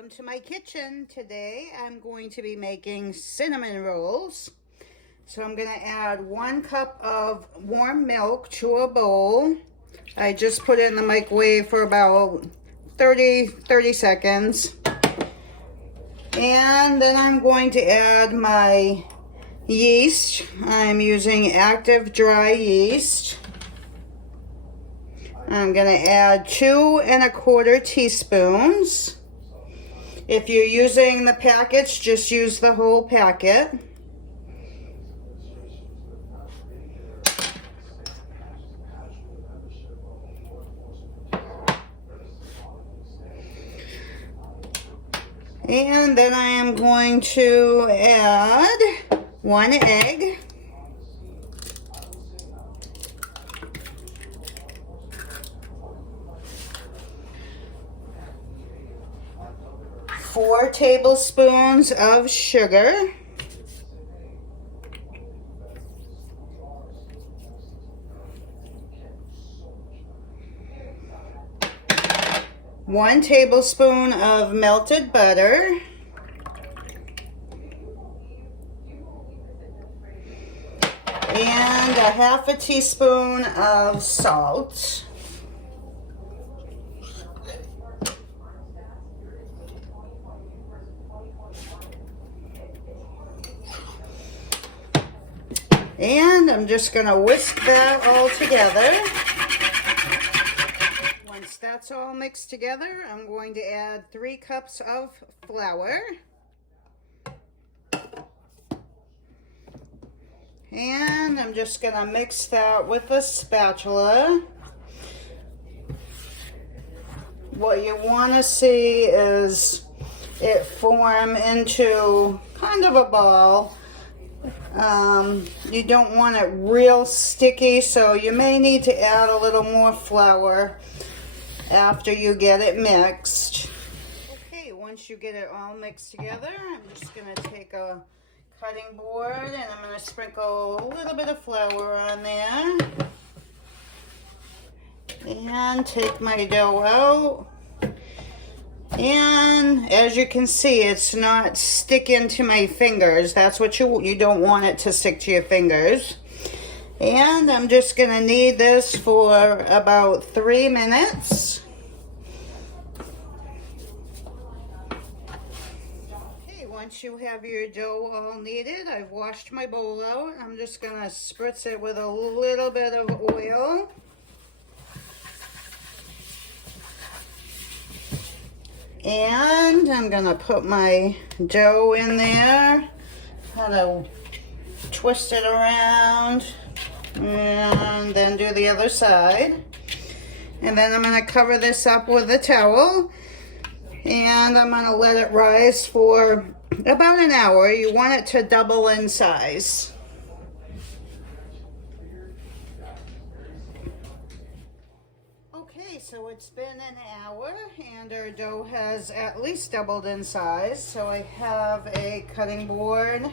Welcome to my kitchen. Today I'm going to be making cinnamon rolls. So I'm going to add 1 cup of warm milk to a bowl. I just put it in the microwave for about 30 seconds. And then I'm going to add my yeast. I'm using active dry yeast. I'm going to add 2 1/4 teaspoons. If you're using the packets, just use the whole packet. And then I am going to add 1 egg. Four tablespoons of sugar. One tablespoon of melted butter. And 1/2 teaspoon of salt. And I'm just going to whisk that all together. Once that's all mixed together, I'm going to add 3 cups of flour. And I'm just going to mix that with a spatula. What you want to see is it form into kind of a ball. You don't want it real sticky, so you may need to add a little more flour after you get it mixed. Okay, once you get it all mixed together, I'm just going to take a cutting board and I'm going to sprinkle a little bit of flour on there. And take my dough out. And as you can see, it's not sticking to my fingers. That's what you don't want it to stick to your fingers. And I'm just going to knead this for about 3 minutes. Okay, once you have your dough all kneaded, I've washed my bowl out. I'm just going to spritz it with a little bit of oil. And I'm going to put my dough in there, kind of twist it around, and then do the other side. And then I'm going to cover this up with a towel, and I'm going to let it rise for about an hour. You want it to double in size. So it's been an hour and our dough has at least doubled in size. So I have a cutting board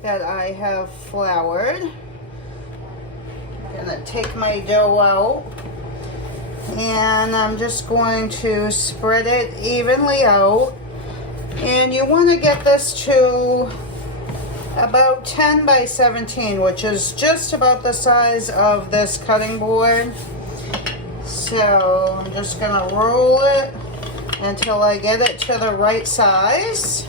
that I have floured. I'm going to take my dough out and I'm just going to spread it evenly out. And you want to get this to about 10 by 17, which is just about the size of this cutting board. So I'm just going to roll it until I get it to the right size.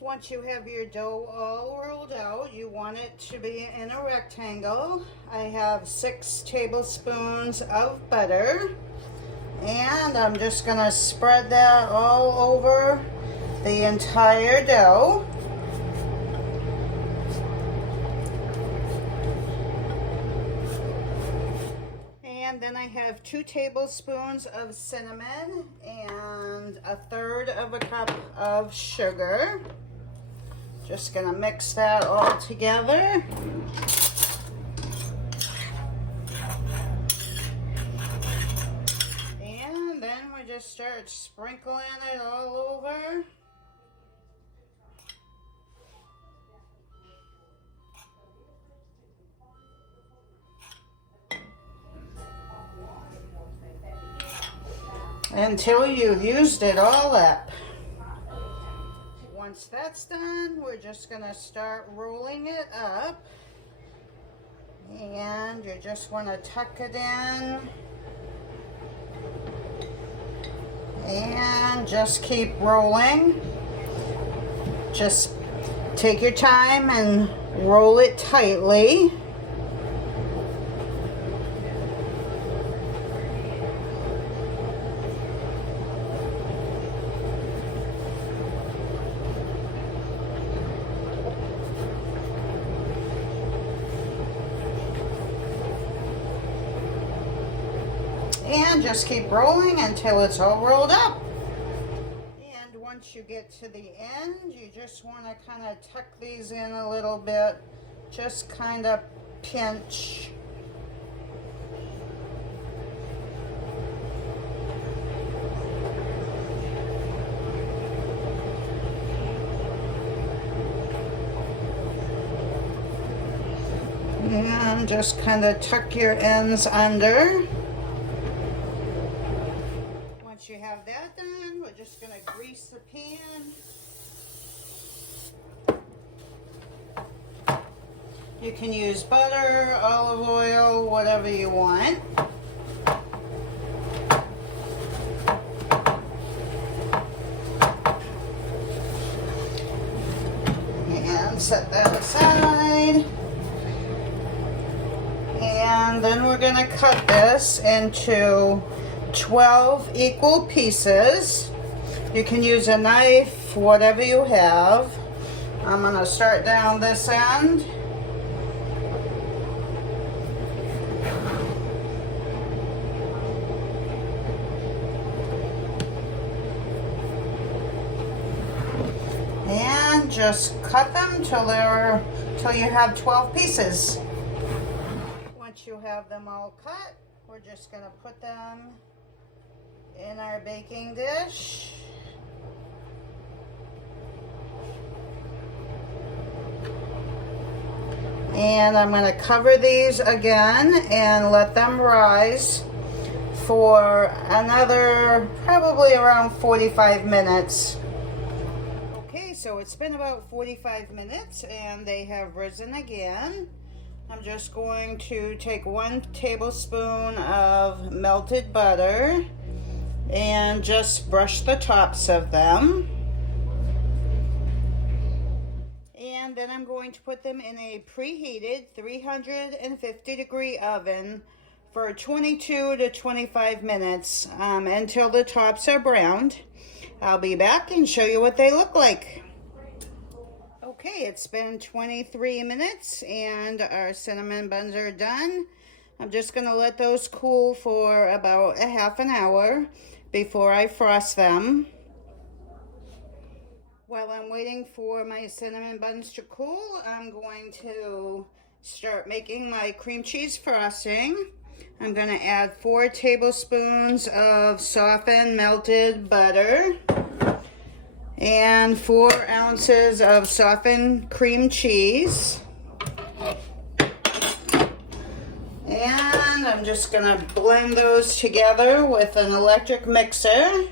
Once you have your dough all rolled out, you want it to be in a rectangle. I have 6 tablespoons of butter. And I'm just going to spread that all over the entire dough. And then I have 2 tablespoons of cinnamon and 1/3 of a cup of sugar. Just gonna mix that all together. And then we just start sprinkling it all over. until you've used it all up. Once that's done, we're just going to start rolling it up. And you just want to tuck it in. And just keep rolling. Just take your time and roll it tightly. And just keep rolling until it's all rolled up. And once you get to the end, you just want to kind of tuck these in a little bit. Just kind of pinch. And just kind of tuck your ends under. Once you have that done, we're just going to grease the pan. You can use butter, olive oil, whatever you want. And set that aside. And then we're going to cut this into 12 equal pieces. You can use a knife, whatever you have. I'm going to start down this end. And just cut them till you have 12 pieces. Once you have them all cut, we're just going to put them in our baking dish. And I'm going to cover these again and let them rise for another probably around 45 minutes. Okay, so it's been about 45 minutes and they have risen again. I'm just going to take 1 tablespoon of melted butter and just brush the tops of them. And then I'm going to put them in a preheated 350 degree oven for 22 to 25 minutes until the tops are browned. I'll be back and show you what they look like. Okay, it's been 23 minutes and our cinnamon buns are done. I'm just going to let those cool for about a half an hour before I frost them. While I'm waiting for my cinnamon buns to cool, I'm going to start making my cream cheese frosting. I'm going to add 4 tablespoons of softened melted butter and 4 ounces of softened cream cheese. And I'm just going to blend those together with an electric mixer.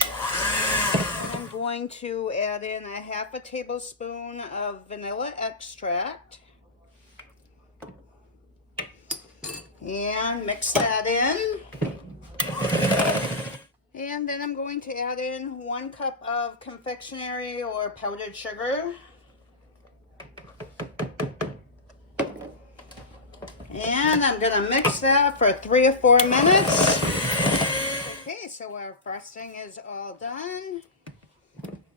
I'm going to add in a half a tablespoon of vanilla extract. And mix that in. And then I'm going to add in 1 cup of confectionary or powdered sugar. And I'm going to mix that for 3 or 4 minutes. Okay, so our frosting is all done.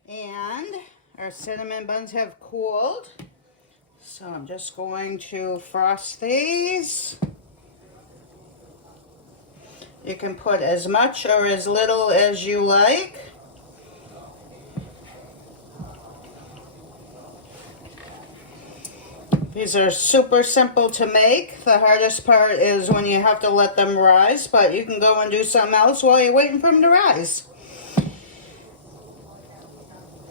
And our cinnamon buns have cooled. So I'm just going to frost these. You can put as much or as little as you like. These are super simple to make. The hardest part is when you have to let them rise, but you can go and do something else while you're waiting for them to rise.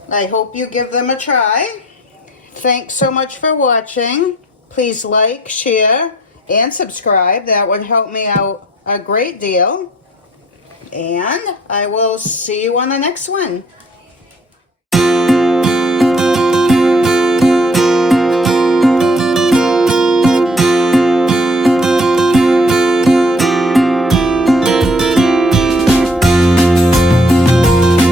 I hope you give them a try. Thanks so much for watching. Please like, share, and subscribe. That would help me out a great deal. And I will see you on the next one.